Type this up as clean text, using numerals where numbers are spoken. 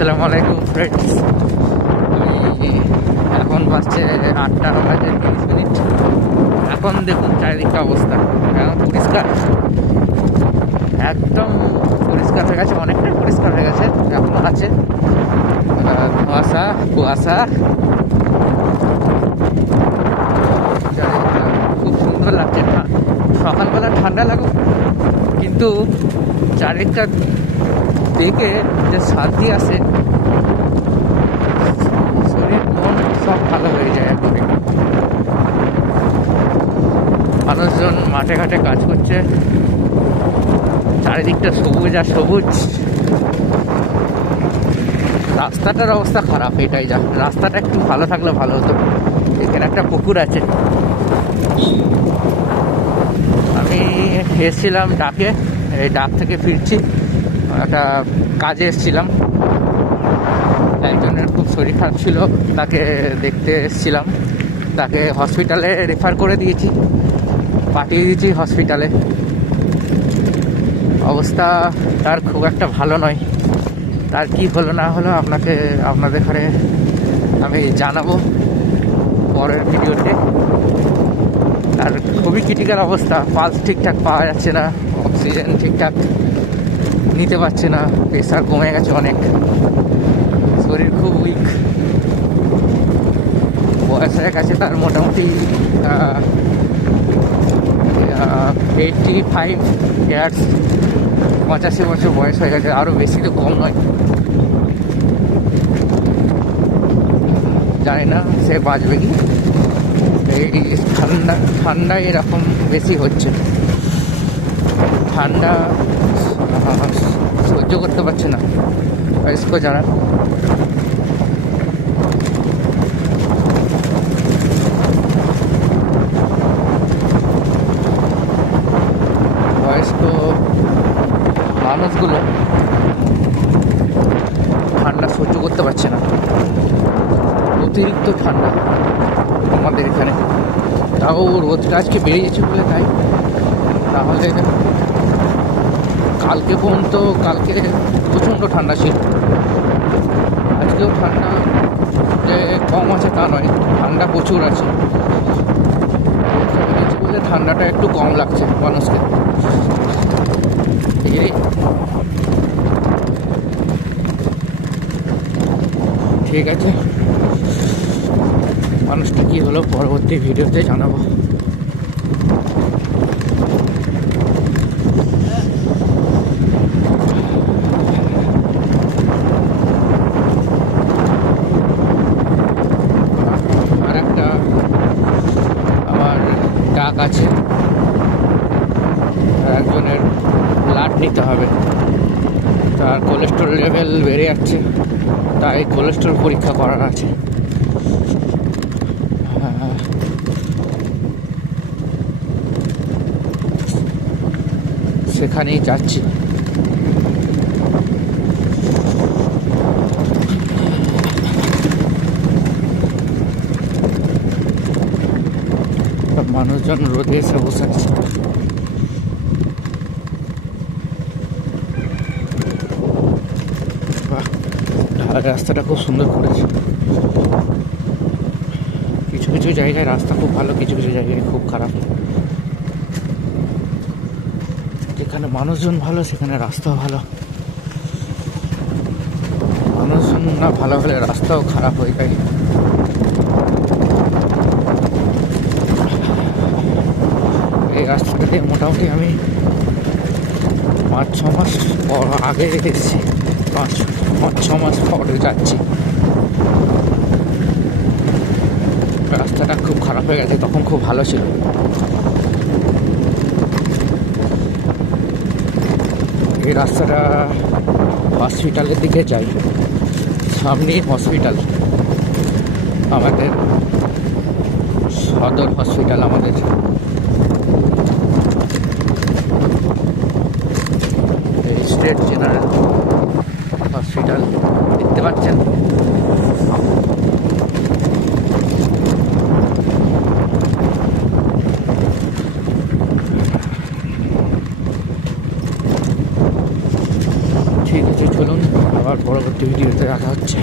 আসসালামু আলাইকুম ফ্রেন্ডস। আমি এখন বাজছে 8:30। এখন দেখুন চারিদিকটা অবস্থা এখন পরিষ্কার, একদম পরিষ্কার হয়ে গেছে, অনেকটাই পরিষ্কার হয়ে গেছে। এখনো আছে ধোঁয়াশা কুয়াশা, চারিদিকটা খুব সুন্দর লাগছে। সকালবেলা ঠান্ডা লাগুক, কিন্তু চারিদিকটা দেখে যে শান্তি আসে, শরীর মন সব ভালো হয়ে যায়। একদমই মানুষজন মাঠে ঘাটে কাজ করছে, চারিদিকটা সবুজ আর সবুজ। রাস্তাটার অবস্থা খারাপ, এটাই যা। রাস্তাটা একটু ভালো থাকলে ভালো হতো। এখানে একটা পুকুর আছে। আমি এসেছিলাম ডাকে, এই ডাক থেকে ফিরছি, একটা কাজে এসেছিলাম। একজনের খুব শরীর খারাপ ছিল, তাকে দেখতে এসেছিলাম। তাকে হসপিটালে রেফার করে দিয়েছি, পাঠিয়ে দিয়েছি হসপিটালে। অবস্থা তার খুব একটা ভালো নয়। তার কি হলো না হলো আপনাদের ঘরে আমি জানাবো পরের ভিডিওতে। আর খুবই ক্রিটিক্যাল অবস্থা, পালস ঠিকঠাক পাওয়া যাচ্ছে না, অক্সিজেন ঠিকঠাক নিতে পারছে না, প্রেশার কমে গেছে অনেক, শরীর খুব উইক। বয়স হয়ে গেছে তার মোটামুটি 85 ইয়ার্স, 85 বছর বয়স হয়ে গেছে, আরও বেশি তো কম নয়। জানি না সে বাঁচবে কি। এই ঠান্ডা এরকম বেশি হচ্ছে, ঠান্ডা সহ্য করতে পারছে না বয়স্ক যারা। বয়স্ক মানুষগুলো ঠান্ডা সহ্য করতে পারছে না, অতিরিক্ত ঠান্ডা আমাদের এখানে। তাও রোদটা আজকে বেড়ে গেছে বলে তাই, তাহলে কালকে পর্যন্ত প্রচণ্ড ঠান্ডা ছিল। আজকেও ঠান্ডা যে কম আছে তা নয়, ঠান্ডা প্রচুর আছে। বলে ঠান্ডাটা একটু কম লাগছে মানুষকে। ঠিক আছে, মানুষটা কি হলো পরবর্তী ভিডিওতে জানাবো। আর একটা আমার ডাক আছে, একজনের ব্লাড নিতে হবে। তার কোলেস্টেরল লেভেল বেড়ে যাচ্ছে, তাই কোলেস্টেরল পরীক্ষা করার আছে। সেখানেই যাচ্ছি। মানুষজন রোদে এসে বসে আছে। রাস্তাটা খুব সুন্দর করেছে। কিছু কিছু জায়গায় রাস্তা খুব ভালো, কিছু কিছু জায়গায় খুব খারাপ। যেখানে মানুষজন ভালো সেখানে রাস্তাও ভালো, মানুষজন না ভালো হলে রাস্তাও খারাপ হয়ে যায়। এই রাস্তাটা দিয়ে মোটামুটি আমি 5-6 মাস পর আগে এসেছি, 5-6 মাস পরে যাচ্ছি। রাস্তাটা খুব খারাপ হয়ে গেছে, তখন খুব ভালো ছিল। এই রাস্তাটা হসপিটালের দিকে যাই, সামনেই হসপিটাল, আমাদের সদর হসপিটাল, আমাদের স্টেট জেনারেল হসপিটাল দেখতে পাচ্ছেন। ঠিক আছে। চলুন আবার পরবর্তী ভিডিওতে দেখা হচ্ছে।